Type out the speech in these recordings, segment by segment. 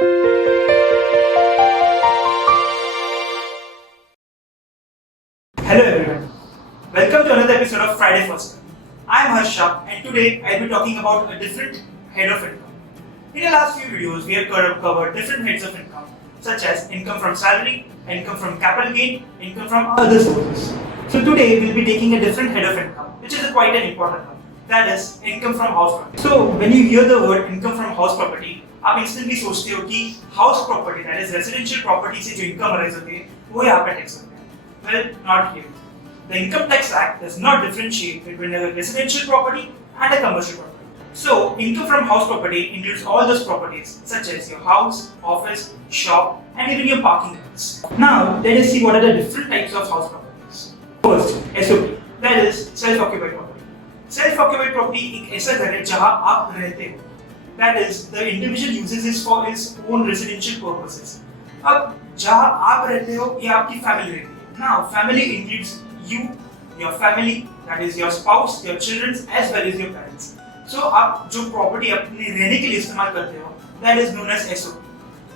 Hello everyone, welcome to another episode of Friday First. I am Harsha and today I will be talking about a different head of income. In the last few videos, we have covered different heads of income such as income from salary, income from capital gain, income from other sources. So today we will be taking a different head of income which is quite an important one, that is income from house property. So when you hear the word income from house property, आप instantly सोचते हो कि house property, that is residential property से जो income arise होती है वो यहाँ पे tax होता है. Well, not here. The Income Tax Act does not differentiate between a residential property and a commercial property. So, income from house property includes all those properties such as your house, office, shop, and even your parking lots. Now, let us see what are the different types of house properties. First, SOP, that is self-occupied property. Self-occupied property एक ऐसा घर है जहाँ आप रहते हो. That is, the individual uses it for his own residential purposes. अब जहाँ आप रहते हो या आपकी family रहती है. Now, family includes you, your family, that is your spouse, your children, as well as your parents. So, आप जो property अपने रहने के लिए इस्तेमाल करते हो, that is known as SOP.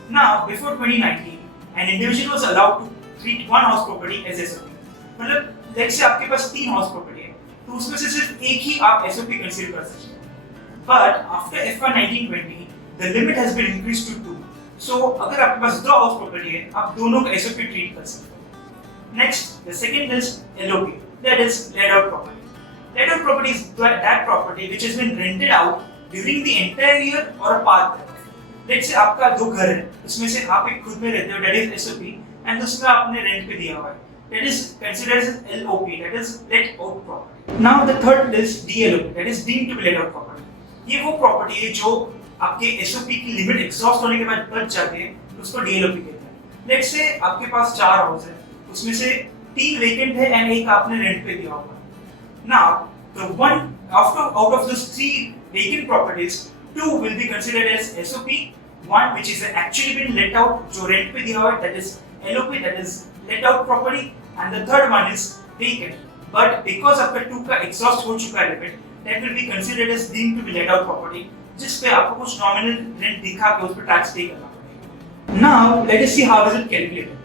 Now, before 2019, an individual was allowed to treat one house property as SOP. मतलब, let's say आपके पास 3 house property है, तो उसमें से सिर्फ एक ही आप SOP consider कर सकते हो. But after FY 1920, the limit has been increased to 2. So, अगर आपके पास 2 house property है, आप दोनों को SOP treat कर सकते हो. Next, the second is LOP, that is let out property. Let out property is that property which has been rented out during the entire year or a part thereof. Let's say आपका जो घर है, उसमें से आप एक खुद में रहते हो, that is SOP, and दूसरा आपने रेंट पे दिया हुआ है, that is considered as LOP, that is let out property. Now the third is DLOP, that is deemed to be let out property. ये वो property है जो आपके SOP की लिमिट एग्जॉस्ट होने के बाद बच जाते हैं, उसको DLOP कहते हैं. Let's say आपके पास 4 हाउस है, उसमें से 3 वेकेंट है एंड एक आपने रेंट पे दिया हुआ. Now, the one out of those 3 vacant properties, 2 will be considered as SOP, one which is actually been let out, जो रेंट पे दिया हुआ है, that is LOP, that is let out property, and the third one is vacant. But because आपका 2 का exhaust हो चुका है limit, that will be considered as deemed to be let out property, जिस पे आपको कुछ nominal rent दिखा के उस पे tax pay करना पड़ेगा. Now, let us see how is it calculated.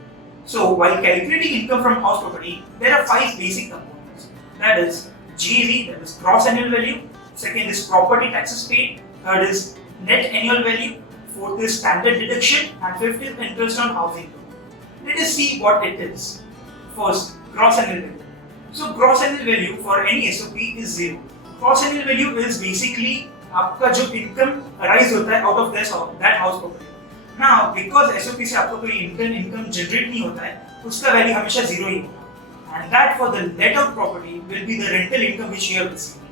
So, while calculating income from house property, there are 5 basic components. That is GAV, that is gross annual value. Second is property taxes paid. Third is net annual value. Fourth is standard deduction. And fifth is interest on housing loan. Let us see what it is. First, gross annual value. So, gross annual value for any SOP is 0. Gross annual value is basically आपका जो income arise होता है out of that house property. Now, because SOP से आपको कोई income generate नहीं होता है, उसका value हमेशा 0 ही होगा. And that for the let out property will be the rental income which you have received.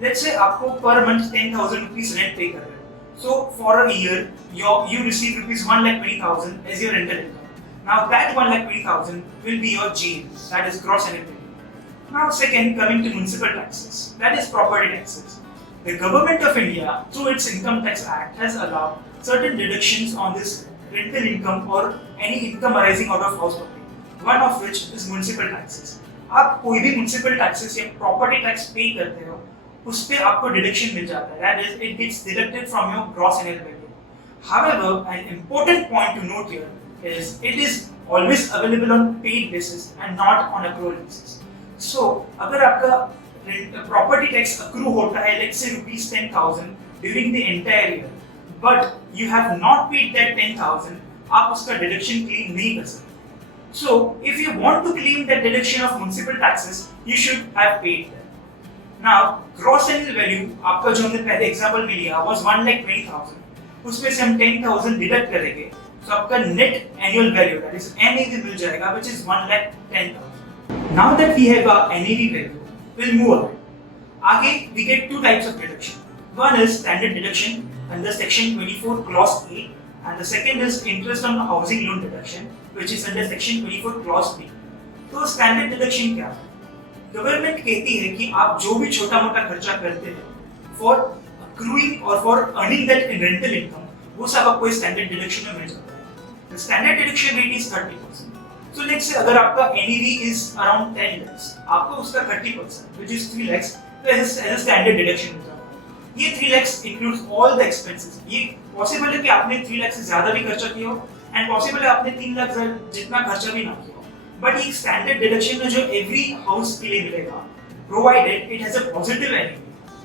Let's say आपको per month 10,000 rupees rent pay कर रहे हो. So for a year, you receive rupees 1,20,000 as your rental income. Now that 1,20,000 will be your GAV, that is gross annual value. Now second, coming to municipal taxes, that is property taxes. The government of India, through its Income Tax Act, has allowed certain deductions on this rental income or any income arising out of house property. One of which is municipal taxes. आप कोई भी municipal taxes या property tax pay करते हो, उस पे आपको deduction मिल जाता है. That is, it gets deducted from your gross annual value. However, an important point to note here is it is always available on paid basis and not on accrual basis. So, अगर आपका property tax accrue होता है, let's say rupees 10,000 during the entire year, but you have not paid that 10,000, आप उसका deduction claim नहीं कर सकते. So, if you want to claim that deduction of municipal taxes, you should have paid that. Now, gross annual value, आपका जो हमने पहले example में लिया was 1,20,000. उसमें से हम 10,000 deduct करेंगे, तो आपका net annual value, that is NAV मिल जाएगा, which is 1,10,000. Now that we have our NAV value, we'll move on. आगे we get 2 types of deduction. One is standard deduction under section 24 clause A, and the second is interest on housing loan deduction, which is under section 24 clause B. तो standard deduction क्या है? Government कहती है कि आप जो भी छोटा मोटा खर्चा करते हैं for accruing or for earning that in rental income, वो सब आपको standard deduction में मिल जाता है. The standard deduction rate is 30%. So let's say अगर आपका NAV is around 10 lakhs, आपको उसका 30%, which is 3 lakhs, तो as a standard deduction मिल जाता है. ये 3 lakhs includes all the expenses. ये पॉसिबल है कि आपने 3 लाख से ज्यादा भी खर्चा किया हो एंड पॉसिबल है आपने 3 लाख जितना खर्चा भी ना किया हो, बट ये स्टैंडर्ड डिडक्शन है जो एवरी हाउस के लिए मिलेगा, provided it has a positive NEV.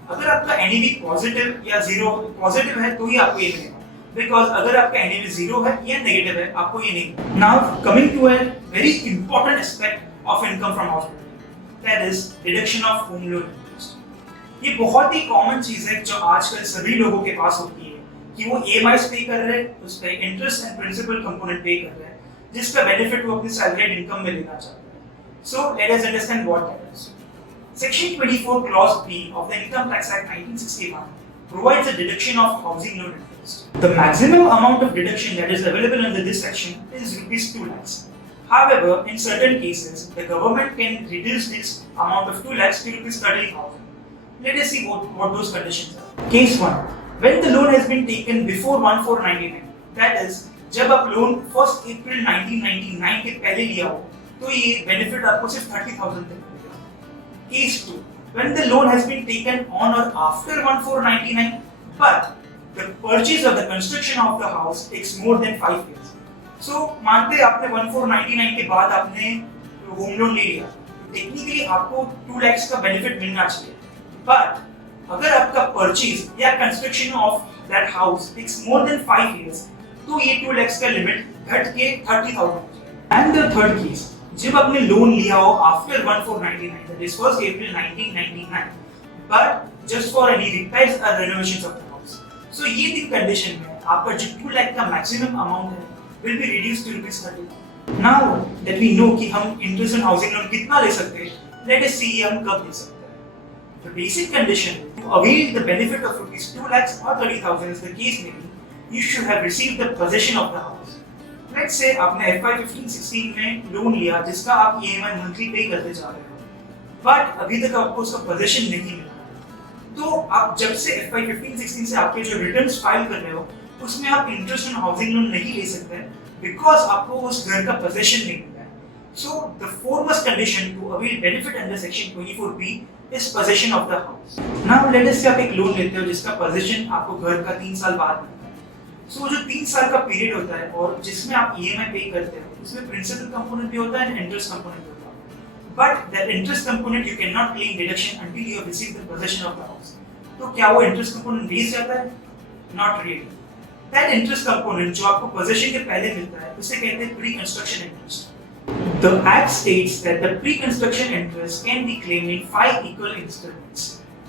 अगर आपका एनईवी पॉजिटिव या जीरो पॉजिटिव है तो ही आपको ये मिलेगा, बिकॉज अगर आपका एनईवी जीरो है या नेगेटिव है आपको ये नहीं. Now coming to a very important aspect of income from house building, that is deduction of home loan interest. ये बहुत ही कॉमन चीज है जो आजकल सभी लोगों के पास होती है कि वो ईएमआईस पे कर रहे हैं, उस पे इंटरेस्ट एंड प्रिंसिपल कंपोनेंट पे कर रहे हैं, जिसका बेनिफिट वो अपनी सैलरीड इनकम में लेना चाहते हैं. So let us understand what that is. Section 24 Clause B of the Income Tax Act 1961 provides a deduction of housing loan interest. The maximum amount of deduction that is available under this section is rupees 2 lakhs. However, in certain cases, the government can reduce this amount of 2 lakhs to rupees 30,000. Let us see what those conditions are. Case 1. When the loan has been taken before 1499, that is, जब आप loan 1st April 1999 के पहले लिया हो, तो ये benefit आपको सिर्फ 30,000 तक. Case 2. When the loan has been taken on or after 1499, but the purchase of the construction of the house takes more than 5 years. So, मानते आपने 1499 के बाद आपने होम लोन ले लिया, टेक्निकली आपको 2 lakhs का बेनिफिट मिलना चाहिए. But अगर आपका परचेज या construction of that house takes more than 5 years, तो ये 2 lakhs का लिमिट घट के 30,000. एंड द थर्ड केस, जब आपने लोन लिया हो after 1499, that is 1st April 1999, but just for any repairs or renovations of the house. So ये तीन कंडीशन में आपका जो 2 लाख का मैक्सिमम अमाउंट है will be reduced to rupees 30,000. Now that we know कि हम इंटरेस्ट ऑन हाउसिंग लोन कितना ले सकते हैं, let us see हम कब ले सकते हैं. The basic condition to avail the benefit of rupees 2 lakhs or 30,000 is the case may be, you should have received the possession of the house. Let's say आपने FY 15-16 में loan लिया जिसका आप EMI मंथली पे करते जा रहे हो, बट अभी तक आपको उसका पोजीशन नहीं मिला, तो आप जब से FY 15-16 से आपके जो रिटर्न्स फाइल कर रहे हो उसमें आप इंटरेस्ट ऑन हाउसिंग लोन नहीं ले सकते बिकॉज आपको उस घर का पोजीशन नहीं मिला है. So the foremost condition to avail benefit under section 24B is possession of the house. Now let us see आप एक लोन लेते हो जिसका पोजीशन आपको घर का 3 साल बाद मिलता है. सो जो 3 साल का पीरियड होता है और जिसमें आप EMI पे करते हो उसमें प्रिंसिपल कंपोनेंट भी होता है एंड इंटरेस्ट कंपोनेंट भी होता है, but that interest component you can not claim deduction until you have received the position of the house. तो क्या वो इंटरेस्ट कंपोनेंट वेस्ट जाता है? Not really. That interest component जो आपको पोजीशन के पहले मिलता है उसे कहते हैं pre construction interest. The Act states that the pre-construction interest can be claimed in 5 equal installments.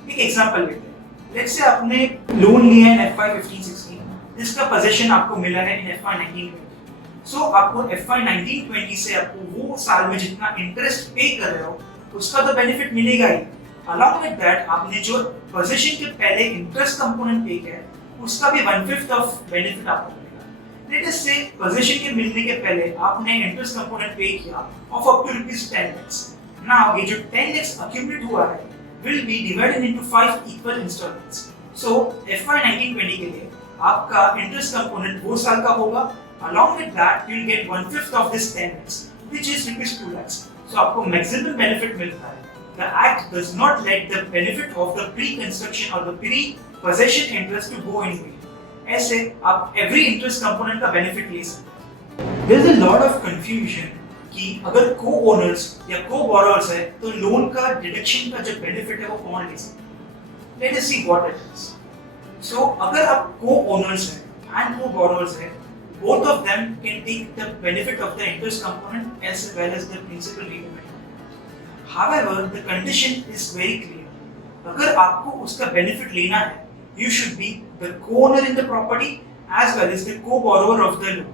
एक एग्जांपल लेते हैं. लेट्स से आपने लोन लिया है FY 15-16, जिसका पोजीशन आपको मिला है इन FY 19-20. सो आपको FY 19-20 से आपको वो साल में जितना इंटरेस्ट पे कर रहे हो उसका तो बेनिफिट मिलेगा ही. अलॉन्ग विद दैट आपने जो पोजीशन के पहले इंटरेस्ट कंपोनेंट पे किया है उसका भी 1/5 ऑफ बेनिफिट आपको मिलेगा. लेट अस से पोजीशन के मिलने के पहले आपने इंटरेस्ट कंपोनेंट पे किया of up to rupees 10 lakhs. Now ये जो 10 lakhs अक्यूमुलेट हुआ है will be divided into 5 equal installments. So FY 19-20 के लिए आपका इंटरेस्ट कंपोनेंट वो साल का होगा. Along with that, you will get 1/5 of this 10 lakhs, which is rupees 2 lakhs. So आपको maximum benefit मिलता है. The Act does not let the benefit of the pre-construction or the pre-possession interest to go in vain. ऐसे आप every interest component का benefit ले सकते हैं. There is a lot of confusion कि अगर co-owners या co-borrowers है तो लोन का deduction का जो benefit है वो कौन ले सकते हैं. Let us see what it is. So अगर आप co-owners हैं and co-borrowers हैं, both of them can take the benefit of the interest component as well as the principal repayment. However, the condition is very clear. अगर आपको उसका benefit लेना है, you should be the co-owner in the property as well as the co-borrower of the loan.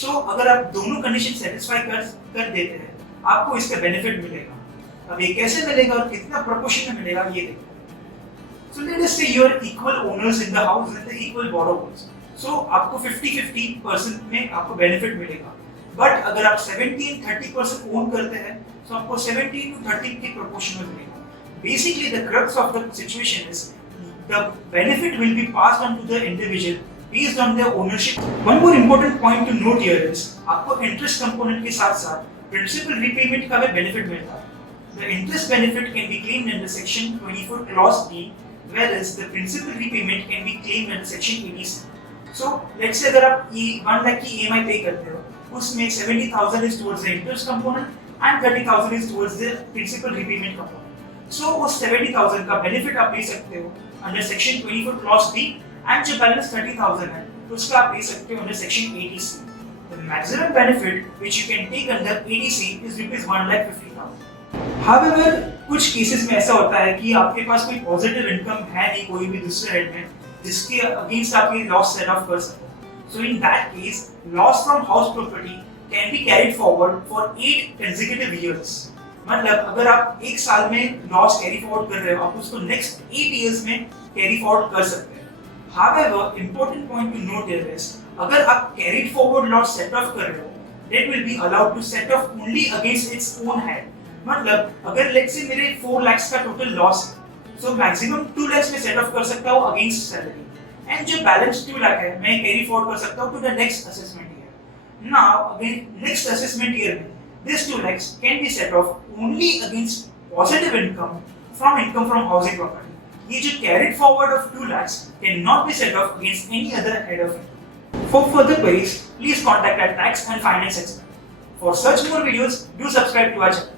So अगर आप दोनों conditions satisfy कर देते हैं, आपको इसका benefit मिलेगा. अब ये कैसे मिलेगा और कितना proportion में मिलेगा ये देखते हैं. So let us say you are equal owners in the house and the equal borrowers. So आपको 50-50% में आपको benefit मिलेगा. But अगर आप 70-30% own करते हैं, तो आपको 70-30 की proportion में मिलेगा. Basically, the crux of the situation is the benefit will be passed on to the individual based on their ownership. One more important point to note here is आपको interest component के साथ-साथ principal repayment का भी benefit मिलता है. The interest benefit can be claimed under Section 24 Clause D whereas the principal repayment can be claimed under section 80C. So let's say अगर आप 1 लाख की EMI पे करते हो, उसमें 70,000 is towards the interest component and 30,000 is towards the principal repayment component. So उस 70,000 का benefit आप ले सकते हो under section 24 clause B and जो balance 30,000 है उसका आप ले सकते हो under section 80C. The maximum benefit which you can take under 80C is rupees 1,50,000. However, कुछ केसेस में ऐसा होता है कि आपके पास कोई पॉजिटिव इनकम है नहीं कोई भी दूसरे हेड में जिसके अगेंस्ट आप ये लॉस सेट ऑफ कर सको. So in that case, loss from house property can be carried forward for 8 consecutive years. मतलब अगर आप एक साल में लॉस कैरी फॉरवर्ड कर रहे हो, आप उसको नेक्स्ट 8 इयर्स में कैरी फॉरवर्ड कर सकते हैं. However, important point to note here is अगर आप carried forward loss set off कर रहे हो, that will be allowed to set off only against its own head. मतलब अगर let's say मेरे 4 lakhs का total loss है, so maximum 2 lakhs में set off कर सकता हूँ against salary, and जो balance 2 lakh है मैं carry forward कर सकता हूँ to the next assessment year. Now again next assessment year में this 2 lakhs can be set off only against positive income from housing property. ये जो carried forward of 2 lakhs cannot be set off against any other head of income. For further queries, please contact our tax and finance expert. For such more videos, do subscribe to our channel.